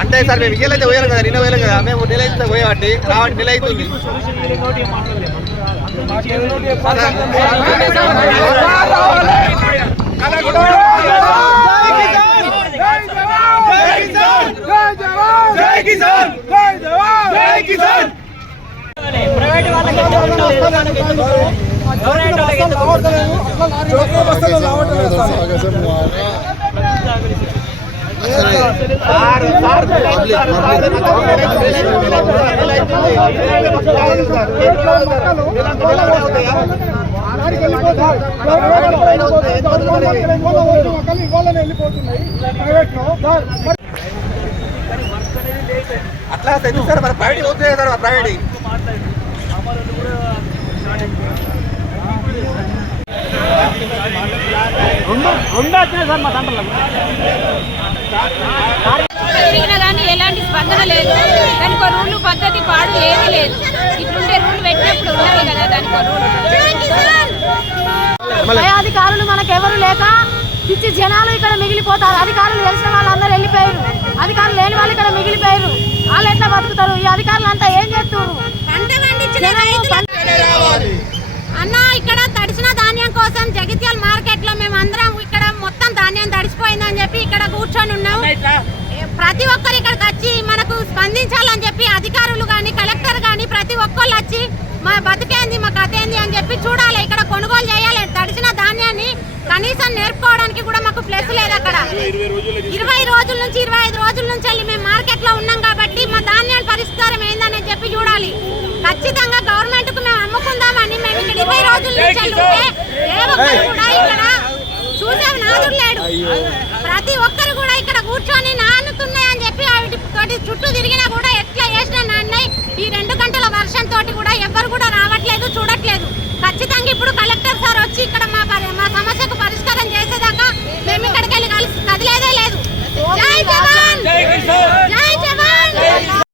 అంటే సార్ మేము ఇయ్యలైతే పోయాలి కదా, నిన్న పోయాలి కదా, మేము నెల అయితే పోయేవాటి రావటి నెల అవుతుంది. ప్రైవేట్ వాళ్ళకి అట్లా తెలుసు సార్, మరి ప్రైవేట్ అవుతుంది సార్, ప్రైవేట్ తిరిగినా కానీ ఎలాంటి స్పందన లేదు. దానికి రూల్ పద్ధతి పాడు ఏమీ లేదు. ఇట్లుంటే రూల్ పెట్టినప్పుడు ఉండాలి కదా దానికి రూల్. అధికారులు మనకెవరు లేక పిచ్చి జనాలు ఇక్కడ మిగిలిపోతారు. అధికారులు తెలిసిన వాళ్ళందరూ వెళ్ళిపోయారు, అధికారులు లేని వాళ్ళు ఇక్కడ మిగిలిపోయారు. వాళ్ళు ఎట్లా బతుకుతారు? ఈ అధికారులు అంతా ఏం చేస్తారు? అన్న ఇక్కడ తడిసిన ధాన్యం కోసం జగిత్యాల మార్కెట్ లో మేము అందరం ఇక్కడ మొత్తం ధాన్యం తడిసిపోయిందని చెప్పి ఇక్కడ కూర్చొని ఉన్నాం. ప్రతి ఒక్కరు ఇక్కడికి వచ్చి మనకు స్పందించాలని చెప్పి అధికారులు కానీ కలెక్టర్ కానీ ప్రతి ఒక్కళ్ళు వచ్చి మా బతికేంది మా కథ ఏంది అని చెప్పి చూడాలి, ఇక్కడ కొనుగోలు చేయాలి. తడిసిన ధాన్యాన్ని కనీసం నేర్పుకోవడానికి కూడా మాకు ప్లేస్ లేదు. అక్కడ 20 రోజుల నుంచి 25 రోజుల నుంచి వెళ్ళి మేము మార్కెట్ లో ఉన్నాం కాబట్టి మా ధాన్యాన్ని పరిష్కారం ఏందని చెప్పి చూడాలి. ఖచ్చితంగా గవర్నమెంట్ కు మేము అమ్ముకుందామని మేము ఇక్కడ 20 రోజుల నుంచి ఉంటే ఏ ఒక్కరు కూడా ఇక్కడ చూసే నాదుడు లేడు. ప్రతి ఒక్కరు కూడా ఇక్కడ కూర్చొని నానుతున్నాయని చెప్పి వాటి చుట్టూ తిరిగినా కూడా ఎట్లా చేసినా నాన్నయ్య ఈ 2 గంటల వర్షంతో కూడా ఎవరు కూడా రావట్లేదు, చూడట్లేదు. ఖచ్చితంగా ఇప్పుడు కలెక్టర్ సార్ వచ్చి ఇక్కడ